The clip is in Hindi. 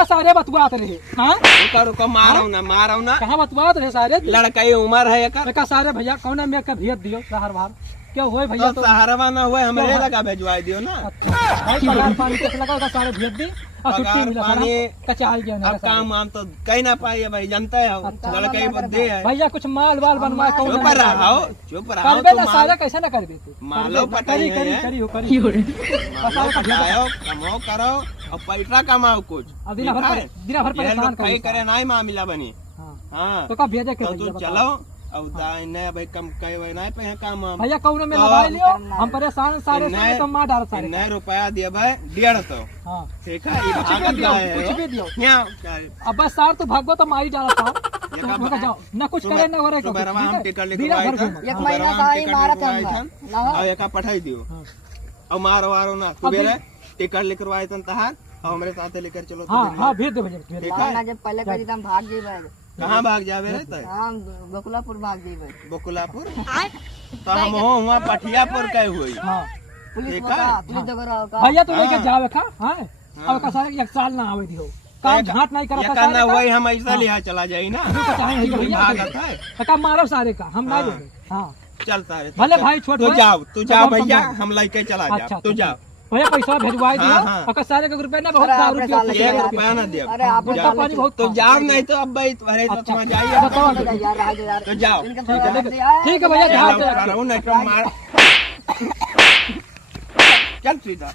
का सारे बतवात रहे। हाँ रुको मारो ना कहाँ बतवात रहे सारे लड़का ही उम्र है का सारे भैया कौन में का भेज दियो शहर बाहर क्या हुए भैया तो सहारा ना हुए हमारे लगा भेजवा दियो ना। भाई पगार पानी कैसे लगा सारे भेज दी और छुट्टी मिला पानी कचाल गया अब काम वाम तो कहीं ना पाई भाई जानते है लड़का ही बदे है भैया कुछ माल वाल बनवाए कौन चुप रहो करबे ना सारे कैसे ना करबे तू मालो पटाई करी कमाओ करो और पैसा कमाओ कुछ अब दिन भर परेशान करे ना मामला बनी। हाँ तो का भेजे के तू चलो अब भाई कम कहे ना पे काम भैया कौन में लगा लियो हम परेशान सारे तो मार डाल सारे नए रुपया दिया भाई 150। हाँ ठीक है ये भागत कुछ भी दियो अब बस सार तो भागो तो मारी डाला था जाओ ना कुछ करे ना हो तो बरवा हम टिकट लेकर आए थे एक महीना का ही मारा था और एक पठाई दियो और मारो वारो ना तू बेरे टिकट लेकर आए थे तहार और हमारे साथ लेकर चलो। हां भेज दे भैया जब पहले करी हम भाग जेबे। कहाँ भाग जावे रहता है? हम बकुलापुर भाग जेबे। बकुलापुर तो हम वहाँ पठियापुर कहे हुई। हां पुलिस दगरा का भैया तू लेके जावे का। हां अब का सारे एक साल ना आवे दियो काम घाट नहीं करा था ना वही हम ऐसा लिया चला जाए ना भागत है का मारो सारे का हम ना देंगे। हां चलता है भले भाई छोड़ तू जाओ भैया हम लेके चला जा तू जाओ भैया पैसा भेजवा दियो और सारे के रुपए ना बहुत ₹1 रुपया ना दियो अरे आप पानी बहुत तो जाओ नहीं तो अब भाई तुम्हारे तो तुम जाइए तो जाओ ठीक है भैया नहीं तो मार चल सीधा।